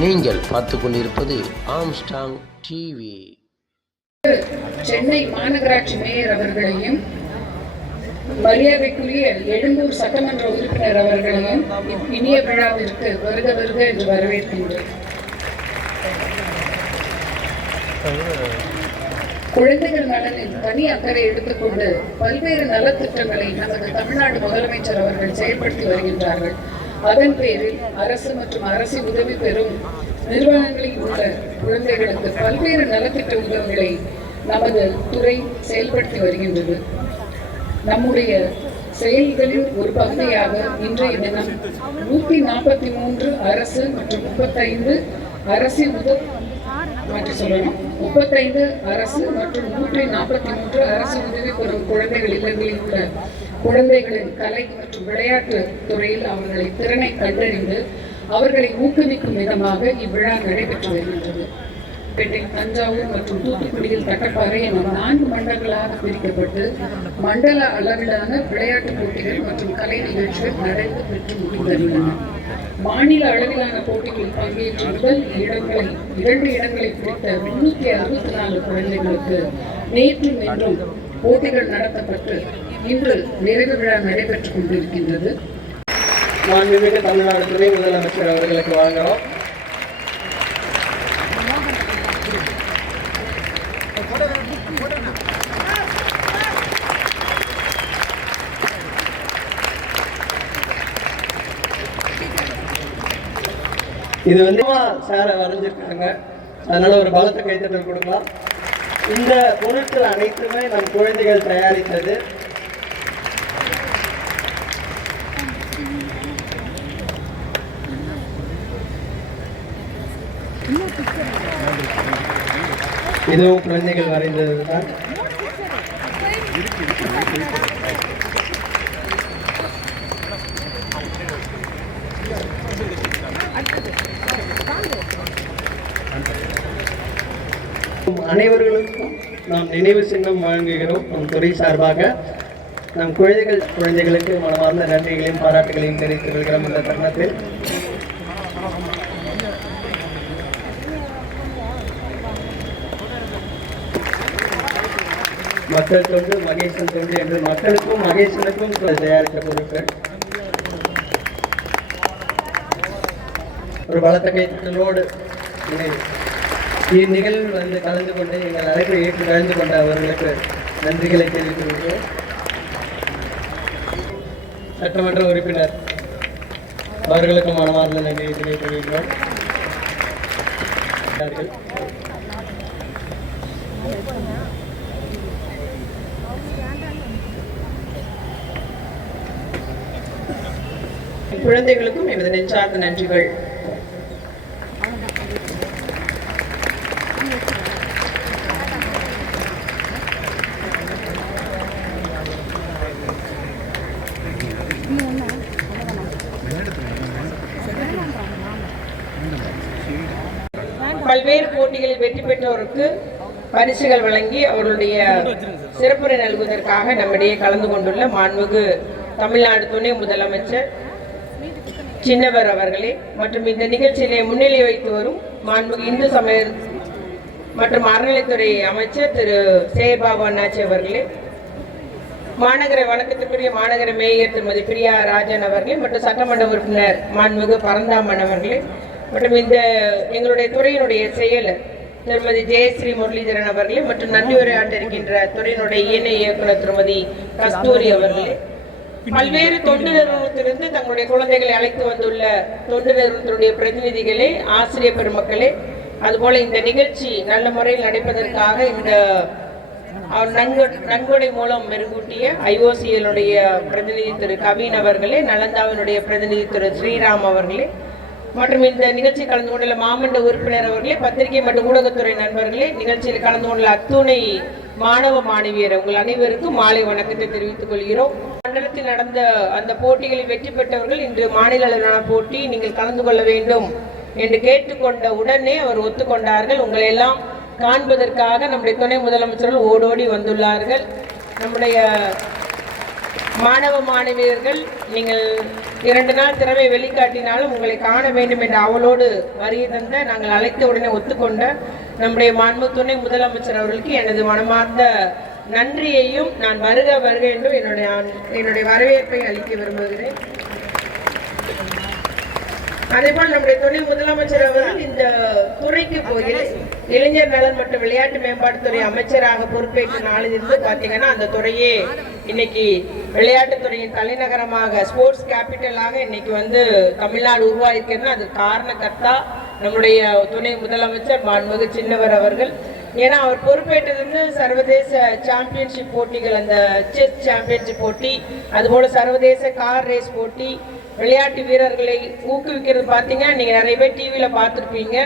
நீங்கள் பார்த்து கொண்டிருப்பது ஆம்ஸ்டாங் டிவி. சென்னை மாநகராட்சி மேயர் அவர்களையும் மரியாதைக்குரிய எழும்பூர் சட்டமன்ற உறுப்பினர் அவர்களையும் இனிய விழாவிற்கு வருக வருக என்று வரவேற்கின்றேன். குழந்தைகள் நலனில் தனி அக்கறை எடுத்துக்கொண்டு பல்வேறு நலத்திட்டங்களை நமது தமிழ்நாடு முதலமைச்சர் அவர்கள் செயல்படுத்தி வருகின்றார்கள். அதன் பேரில் அரசு மற்றும் அரசு உதவி பெறும் நிறுவனங்களில் உள்ள குழந்தைகளுக்கு பல்வேறு நலத்திட்ட உதவிகளை நமது துறை செயல்படுத்தி வருகின்றது. நம்முடைய செயல்களின் ஒரு பகுதியாக இன்றைய தினம் 143 அரசு மற்றும் 35 அரசு மற்றும் 143 அரசு உதவி பெறும் குழந்தைகள் இல்லங்களில் உள்ள குழந்தைகளின் கலை மற்றும் விளையாட்டு துறையில் அவர்களை திறனை கண்டறிந்து அவர்களை ஊக்குவிக்கும் விதமாக இவ்விழா நடைபெற்று வருகின்றது. பேட்டை, தஞ்சாவூர் மற்றும் தூத்துக்குடியில் தட்டப்பாறை என 4 மண்டலங்களாக பிரிக்கப்பட்டு மண்டல அளவிலான விளையாட்டுப் போட்டிகள் மற்றும் கலை நிகழ்ச்சிகள் நடைபெற்று முடிந்துள்ளன. மாநில அளவிலான போட்டிகளில் பங்கேற்று முதல் 2 இடங்களை பிடித்த 364 குழந்தைகளுக்கு நேற்றும் இன்றும் போட்டிகள் நடத்தப்பட்டு இன்று நிறைவு விழா நடைபெற்றுக் கொண்டிருக்கின்றது. மாண்புமிகு தமிழ்நாடு துணை முதலமைச்சர் அவர்களுக்கு வழங்குகிறோம். இது வந்து சாரை வரைஞ்சிருக்காங்க, அதனால ஒரு பலத்த கைத்தட்டல் கொடுக்கலாம். இந்த பொருட்கள் அனைத்துமே நம் குழந்தைகள் தயாரித்தது. இதுவும் குழந்தைகள் வரைந்தது தான். அனைவர்களுக்கும் நாம் நினைவு சின்னம் வழங்குகிறோம். நம் துறை சார்பாக நம் குழந்தைகளுக்கு மனமார்ந்த நன்றிகளையும் பாராட்டுகளையும் தெரிவித்துக் கொள்கிறோம். இந்த தருணத்தில் மக்கள் தொண்டு மகேசன் தொண்டு என்று மக்களுக்கும் மகேசனுக்கும் தயாரித்த பொருட்கள். ஒரு பலத்த கைத்தட்டலோடு இந்நிகழ்வில் வந்து கலந்து கொண்டு எங்கள் அழைப்பை ஏற்று கலந்து கொண்ட அவர்களுக்கு நன்றிகளை தெரிவித்துக் கொள்கிறோம். சட்டமன்ற உறுப்பினர் அவர்களுக்கு மனமார்ந்த நன்றியை தெரிவித்துக் கொள்கிறோம். குழந்தைகளுக்கும் எமது நெஞ்சார்ந்த நன்றிகள். பல்வேறு போட்டிகளில் வெற்றி பெற்றோருக்கு பரிசுகள் வழங்கி அவர்களுடைய சிறப்புரை நல்குவதற்காக நம்மிடையே கலந்து கொண்டுள்ள மாண்புமிகு தமிழ்நாடு துணை முதலமைச்சர் சின்னவர் அவர்களே மற்றும் இந்த நிகழ்ச்சியிலே முன்னிலை வைத்து வரும் மாண்புமிகு இந்து சமய மற்றும் அறநிலைத்துறை அமைச்சர் திரு சேபாபு அண்ணாச்சி அவர்களே, மாநகர வணக்கத்திற்குரிய மாநகர மேயர் திருமதி பிரியா ராஜன் அவர்களே மற்றும் சட்டமன்ற உறுப்பினர் மாண்புமிகு பரந்தாமன் அவர்களே மற்றும் இந்த எங்களுடைய துறையினுடைய செயலர் திருமதி ஜெயஸ்ரீ முரளிதரன் அவர்களே மற்றும் நன்றி உரையாற்ற இருக்கின்ற துறையினுடைய இணை இயக்குனர் திருமதி கஸ்தூரி அவர்களே, பல்வேறு தொண்டு நிறுவனத்திலிருந்து தங்களுடைய குழந்தைகளை அழைத்து வந்துள்ள தொண்டு நிறுவனத்தினுடைய பிரதிநிதிகளே, ஆசிரியர் பெருமக்களே, அதுபோல இந்த நிகழ்ச்சி நல்ல முறையில் நடைபெறுவதற்காக இந்த நன்கொடை மூலம் மெருகூட்டிய IOCL பிரதிநிதி திரு கவின் அவர்களே, நலந்தாவினுடைய பிரதிநிதி திரு ஸ்ரீராம் அவர்களே மற்றும் இந்த நிகழ்ச்சி கலந்து கொண்டுள்ள மாமன்ற உறுப்பினர் அவர்களே, பத்திரிகை மற்றும் ஊடகத்துறை நண்பர்களே, நிகழ்ச்சியில் கலந்து கொண்டுள்ள அத்துணை மாணவ மாணவியர் உங்கள் அனைவருக்கும் மாலை வணக்கத்தை தெரிவித்துக் கொள்கிறோம். மண்டலத்தில் நடந்த அந்த போட்டிகளில் வெற்றி பெற்றவர்கள் இன்று மாநில அளவிலான போட்டி நீங்கள் கலந்து கொள்ள வேண்டும் என்று கேட்டுக்கொண்ட உடனே அவர் ஒத்துக்கொண்டார்கள். உங்களை எல்லாம் காண்பதற்காக நம்முடைய துணை முதலமைச்சர்கள் ஓடோடி வந்துள்ளார்கள். நம்முடைய மாணவ மாணவியர்கள் நீங்கள் 2 நாள் திறமை வெளிக்காட்டினாலும் உங்களை காண வேண்டும் என்ற அவளோடு வருகை தந்த நாங்கள் அழைத்த உடனே ஒத்துக்கொண்ட நம்முடைய மாண்பு துணை முதலமைச்சர் அவர்களுக்கு எனது மனமார்ந்த நன்றியையும் நான் வருக என்று என்னுடைய வரவேற்பை அளிக்க விரும்புகிறேன். அதேபோல் நம்முடைய துணை முதலமைச்சர் அவர்கள் இந்த துறைக்கு போகிறேன் இளைஞர் நலன் மற்றும் விளையாட்டு மேம்பாட்டுத்துறை அமைச்சராக பொறுப்பேற்ற நாளிலிருந்து பார்த்தீங்கன்னா அந்த துறையே இன்னைக்கு விளையாட்டுத்துறையின் தலைநகரமாக ஸ்போர்ட்ஸ் கேபிட்டலாக இன்னைக்கு வந்து தமிழ்நாடு உருவாயிருக்கிறது. அது காரணக்கர்த்தா நம்முடைய துணை முதலமைச்சர் மாண்புமிகு சின்னவர் அவர்கள். ஏன்னா அவர் பொறுப்பேற்றிருந்து சர்வதேச சாம்பியன்ஷிப் போட்டிகள், அந்த செஸ் சாம்பியன்ஷிப் போட்டி, அதுபோல சர்வதேச கார் ரேஸ் போட்டி, விளையாட்டு வீரர்களை ஊக்குவிக்கிறது பார்த்தீங்கன்னா நீங்கள் நிறைய பேர் டிவியில் பார்த்துருப்பீங்க.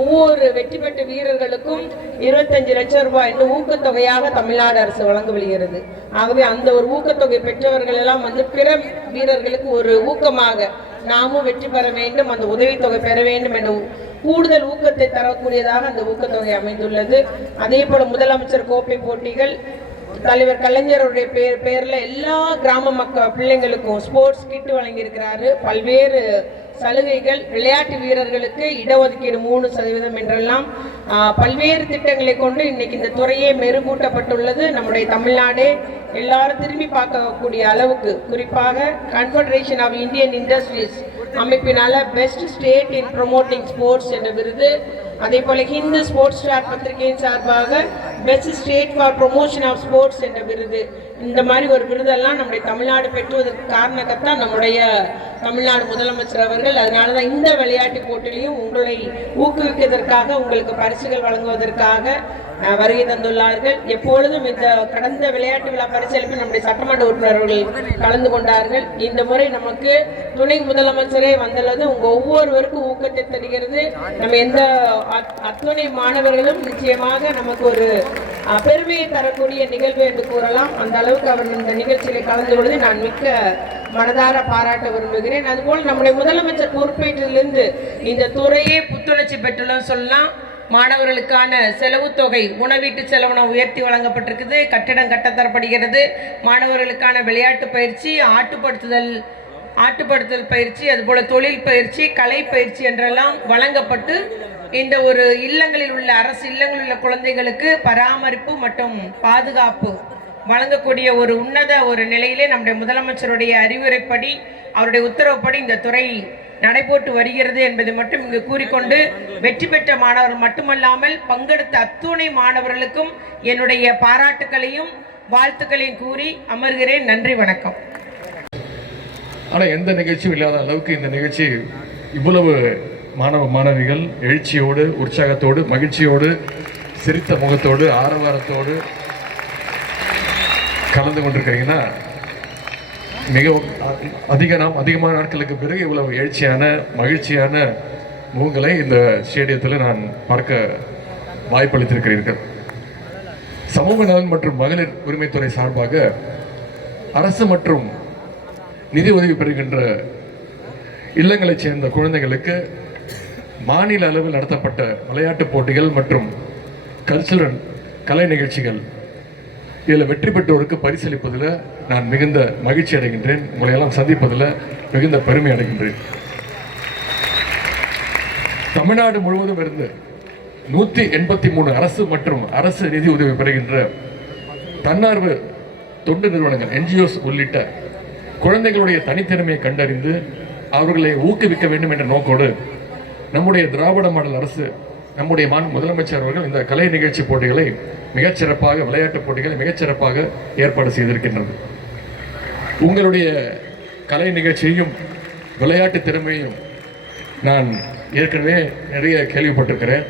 ஒவ்வொரு வெற்றி பெற்ற வீரர்களுக்கும் 25 லட்சம் ரூபாய் இன்னும் ஊக்கத்தொகையாக தமிழ்நாடு அரசு வழங்கப்படுகிறது. ஆகவே அந்த ஒரு ஊக்கத்தொகை பெற்றவர்கள் எல்லாம் வந்து பிற வீரர்களுக்கு ஒரு ஊக்கமாக நாமும் வெற்றி பெற வேண்டும், அந்த உதவித்தொகை பெற வேண்டும் என்ற கூடுதல் ஊக்கத்தை தரக்கூடியதாக அந்த ஊக்கத்தொகை அமைந்துள்ளது. அதே போல முதலமைச்சர் கோப்பை போட்டிகள் தலைவர் கலைஞருடைய பேர்ல எல்லா கிராம மக்கள் பிள்ளைங்களுக்கும் ஸ்போர்ட்ஸ் கிட் வழங்கியிருக்கிறாரு. பல்வேறு சலுகைகள், விளையாட்டு வீரர்களுக்கு இடஒதுக்கீடு 3% என்றெல்லாம் பல்வேறு திட்டங்களை கொண்டு இன்னைக்கு இந்த துறையே மெருகூட்டப்பட்டுள்ளது. நம்முடைய தமிழ்நாடே எல்லாரும் திரும்பி பார்க்கக்கூடிய அளவுக்கு, குறிப்பாக கன்ஃபெடரேஷன் ஆஃப் இந்தியன் இண்டஸ்ட்ரீஸ் அமைப்பினால best state in promoting sports என்ற விருது, அதே போல ஹிந்து ஸ்போர்ட்ஸ் ஸ்டார் பத்திரிகையின் சார்பாக best state for promotion of sports என்ற விருது, இந்த மாதிரி ஒரு விருதெல்லாம் நம்முடைய தமிழ்நாடு பெற்றுவதற்கு காரணக்கத்தா நம்முடைய தமிழ்நாடு முதலமைச்சர் அவர்கள். அதனால தான் இந்த விளையாட்டு போட்டியிலையும் உங்களை ஊக்குவிப்பதற்காக, உங்களுக்கு பரிசுகள் வழங்குவதற்காக வருகை தந்துள்ளார்கள். எப்பொழுதும் இந்த கடந்த விளையாட்டு விழா பரிசளிப்பில் நம்முடைய சட்டமன்ற உறுப்பினர்கள் கலந்து கொண்டார்கள். இந்த முறை நமக்கு துணை முதலமைச்சரே வந்துள்ளது உங்க ஒவ்வொருவருக்கும் ஊக்கத்தை தருகிறது. நம்ம எந்த அத்துணை மாணவர்களும் நிச்சயமாக நமக்கு ஒரு பெருமையை தரக்கூடிய நிகழ்வு என்று கூறலாம். அந்த அளவுக்கு அவர் இந்த நிகழ்ச்சியில் கலந்து கொள்வது நான் மிக்க மனதார பாராட்ட விரும்புகிறேன். அதுபோல் நம்முடைய முதலமைச்சர் பொறுப்பேற்றிலிருந்து இந்த துறையே புத்துணர்ச்சி பெற்றுள்ளன்னு சொல்லலாம். மாணவர்களுக்கான செலவு தொகை, உணவீட்டு செலவுன உயர்த்தி வழங்கப்பட்டிருக்குது, கட்டிடம் கட்டத்தரப்படுகிறது, மாணவர்களுக்கான விளையாட்டு பயிற்சி, ஆட்டுப்படுத்தல் பயிற்சி, அதுபோல தொழில் பயிற்சி, கலை பயிற்சி என்றெல்லாம் வழங்கப்பட்டு இந்த ஒரு இல்லங்களில் உள்ள அரசு இல்லங்களில் உள்ள குழந்தைகளுக்கு பராமரிப்பு மற்றும் பாதுகாப்பு வழங்கக்கூடிய ஒரு உன்னத ஒரு நிலையிலே நம்முடைய முதலமைச்சருடைய அறிவுரைப்படி, அவருடைய உத்தரவுப்படி இந்த துறை நடைபோட்டு வருகிறது என்பதை மட்டும் இங்கு கூறிக்கொண்டு, வெற்றி பெற்ற மாணவர்கள் மட்டுமல்லாமல் பங்கெடுத்த அத்துணை மாணவர்களுக்கும் என்னுடைய பாராட்டுக்களையும் வாழ்த்துக்களையும் கூறி அமர்கிறேன். நன்றி, வணக்கம். ஆனால் எந்த நிகழ்ச்சியும் இல்லாத அளவுக்கு இந்த நிகழ்ச்சி இவ்வளவு மாணவிகள் எழுச்சியோடு, உற்சாகத்தோடு, மகிழ்ச்சியோடு, சிரித்த முகத்தோடு, ஆரவாரத்தோடு கலந்து கொண்டிருக்கிறீங்கன்னா, மிகவும் அதிகமான நாட்களுக்கு பிறகு இவ்வளவு எழுச்சியான மகிழ்ச்சியான முகங்களை இந்த ஸ்டேடியத்தில் நான் பார்க்க வாய்ப்பளித்திருக்கிறீர்கள். சமூக நலன் மற்றும் மகளிர் உரிமைத்துறை சார்பாக அரசு மற்றும் நிதி உதவி பெறுகின்ற இல்லங்களைச் சேர்ந்த குழந்தைகளுக்கு மாநில அளவில் நடத்தப்பட்ட விளையாட்டுப் போட்டிகள் மற்றும் கல்ச்சுரல் கலை நிகழ்ச்சிகள், இதில் வெற்றி பெற்றோருக்கு பரிசளிப்பதில் நான் மிகுந்த மகிழ்ச்சி அடைகின்றேன். உங்களையெல்லாம் சந்திப்பதில் மிகுந்த பெருமை அடைகின்றேன். தமிழ்நாடு முழுவதும் இருந்து 183 அரசு மற்றும் அரசு நிதி உதவி பெறுகின்ற தன்னார்வ தொண்டு நிறுவனங்கள், NGOs உள்ளிட்ட குழந்தைகளுடைய தனித்திறமையை கண்டறிந்து அவர்களை ஊக்குவிக்க வேண்டும் என்ற நோக்கோடு நம்முடைய திராவிட மாடல் அரசு, நம்முடைய முதலமைச்சர் அவர்கள் இந்த கலை நிகழ்ச்சி போட்டிகளை மிகச்சிறப்பாக, விளையாட்டுப் போட்டிகளை மிகச்சிறப்பாக ஏற்பாடு செய்திருக்கின்றது. உங்களுடைய கலை நிகழ்ச்சியையும் விளையாட்டு திறமையையும் நான் ஏற்கனவே நிறைய கேள்விப்பட்டிருக்கிறேன்.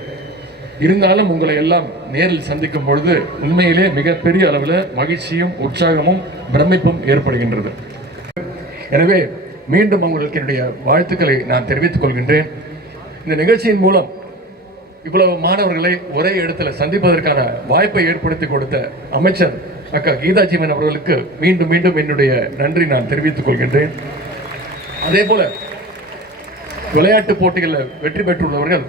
இருந்தாலும் உங்களை எல்லாம் நேரில் சந்திக்கும் பொழுது உண்மையிலே மிகப்பெரிய அளவில் மகிழ்ச்சியும் உற்சாகமும் பிரமிப்பும் ஏற்படுகின்றது. எனவே மீண்டும் உங்களுக்கு என்னுடைய வாழ்த்துக்களை நான் தெரிவித்துக் கொள்கின்றேன். இந்த நிகழ்ச்சியின் மூலம் இவ்வளவு மாணவர்களை ஒரே இடத்துல சந்திப்பதற்கான வாய்ப்பை ஏற்படுத்தி கொடுத்த அமைச்சர் அக்கா கீதா ஜீவன் அவர்களுக்கு மீண்டும் மீண்டும் என்னுடைய நன்றி நான் தெரிவித்துக் கொள்கின்றேன். அதே போல விளையாட்டு போட்டிகளில் வெற்றி பெற்றுள்ளவர்கள்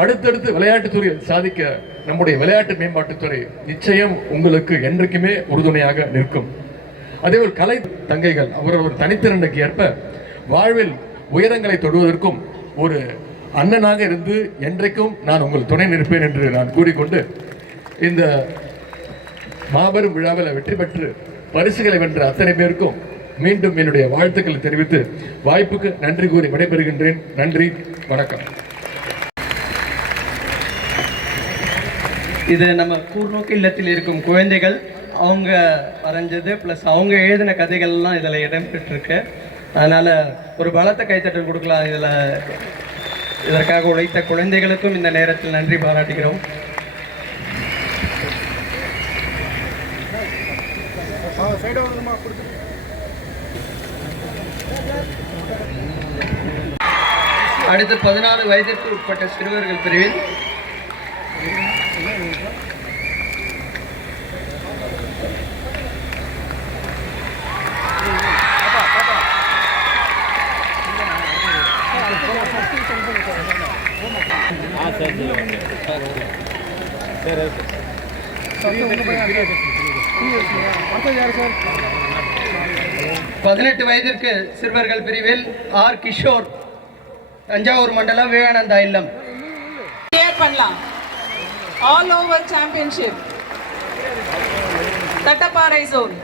அடுத்தடுத்து விளையாட்டுத்துறையில் சாதிக்க நம்முடைய விளையாட்டு மேம்பாட்டுத்துறை நிச்சயம் உங்களுக்கு என்றைக்குமே உறுதுணையாக நிற்கும். அதேபோல் கலை தங்கைகள் அவரவர் தனித்திறனுக்கு ஏற்ப வாழ்வில் உயரங்களை தொடுவதற்கும் ஒரு அண்ணனாக இருந்து என்றைக்கும் நான் உங்கள் துணை நிற்பேன் என்று நான் கூறிக்கொண்டு இந்த மாபெரும் விழாவில் வெற்றி பெற்று பரிசுகளை வென்ற அத்தனை பேருக்கும் மீண்டும் என்னுடைய வாழ்த்துக்களை தெரிவித்து வாய்ப்புக்கு நன்றி கூறி விடைபெறுகின்றேன். நன்றி, வணக்கம். இது நம்ம கூர்நோக்கு இல்லத்தில் இருக்கும் குழந்தைகள் அவங்க வரைஞ்சது ப்ளஸ் அவங்க எழுதின கதைகள்லாம் இதில் இடம்பெற்றிருக்கு. அதனால் ஒரு பலத்த கைத்தட்டல் கொடுக்கலாம். இதற்காக உழைத்த குழந்தைகளுக்கும் இந்த நேரத்தில் நன்றி பாராட்டுகிறோம். அடுத்து 14 வயதிற்கு உட்பட்ட சிறுவர்கள் பிரிவில் பதினெட்டு வயதிற்கு சிறுவர்கள் பிரிவில் ஆர் கிஷோர், தஞ்சாவூர் மண்டலம் விவேகானந்தா இல்லம். பண்ணலாம். All over championship Thattaparai zone.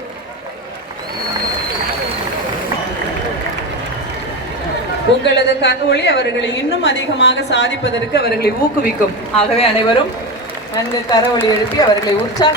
உங்களது கண்ஒளி அவர்களை இன்னும் அதிகமாக சாதிப்பதற்கு அவர்களை ஊக்குவிக்கும். ஆகவே அனைவரும் நன்கு கரவொலி எழுப்பி அவர்களை உற்சாக